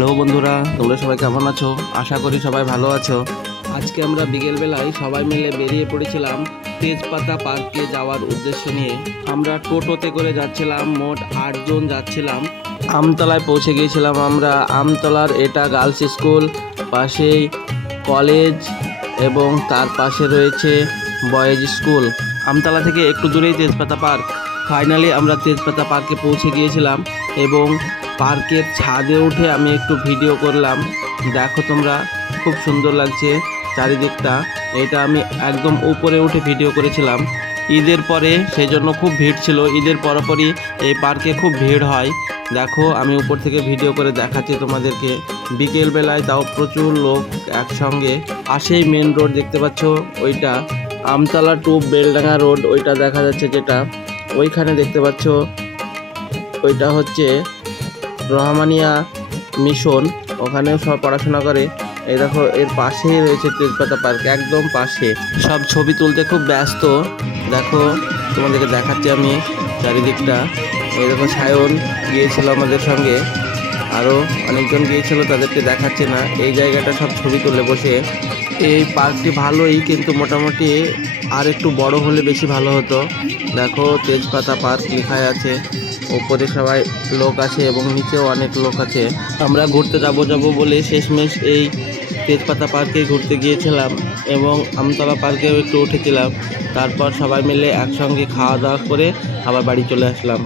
Hello বন্ধুরা, তোমরা সবাই কেমন আছো? আশা করি সবাই ভালো আছো। আজকে আমরা বিকেলবেলায় সবাই মিলে বেরিয়ে পড়েছিলাম তেজপাতা পার্কে যাওয়ার উদ্দেশ্য নিয়ে। আমরা টোটোতে করে যাচ্ছিলাম, মোট 8 জন যাচ্ছিলাম। আমতলায় পৌঁছে গিয়েছিলাম আমরা। আমতলার এটা গার্লস স্কুল, পাশেই কলেজ এবং তার পাশে রয়েছে বয়েজ স্কুল। আমতলা থেকে একটু দূরেই তেজপাতা পার্ক। ফাইনালি আমরা তেজপাতা পার্কে পৌঁছে গিয়েছিলাম এবং পার্কের ছাদে উঠে আমি একটু ভিডিও করলাম। দেখো তোমরা, খুব সুন্দর লাগছে চারিদিকটা। এটা আমি একদম উপরে উঠে ভিডিও করেছিলাম। ঈদের পরে সেই জন্য খুব ভিড় ছিল। ঈদের পরপরই এই পার্কে খুব ভিড় হয়। দেখো, আমি উপর থেকে ভিডিও করে দেখাচ্ছি তোমাদেরকে। বিকেলবেলায় তাও প্রচুর লোক একসঙ্গে। পাশেই মেন রোড দেখতে পাচ্ছ, ওইটা আমতলা টু বেলডাঙ্গা রোড, ওইটা দেখা যাচ্ছে যেটা ওইখানে দেখতে পাচ্ছ, ওইটা হচ্ছে রহমানিয়া মিশন। ওখানেও সব পড়াশোনা করে। এই দেখো, এর পাশেই রয়েছে তেজপাতা পার্ক, একদম পাশে। সব ছবি তুলতে খুব ব্যস্ত। দেখো, তোমাদেরকে দেখাচ্ছি আমি চারিদিকটা। এই দেখো, সায়ন গিয়েছিল আমাদের সঙ্গে, আরও অনেকজন গিয়েছিল, তাদেরকে দেখাচ্ছে না। এই জায়গাটা সব ছবি তুলে বসে। এই পার্কটি ভালোই, কিন্তু মোটামুটি আর একটু বড় হলে বেশি ভালো হতো। দেখো, তেজপাতা পার্ক লেখাই আছে। উপরে সবাই লোক আছে এবং নিচেও অনেক লোক আছে। আমরা ঘুরতে যাবো বলে শেষমেশ এই তেজপাতা পার্কে ঘুরতে গিয়েছিলাম এবং আমতলা পার্কেও একটু উঠেছিলাম। তারপর সবাই মিলে একসঙ্গে খাওয়া দাওয়া করে আবার বাড়ি চলে আসলাম।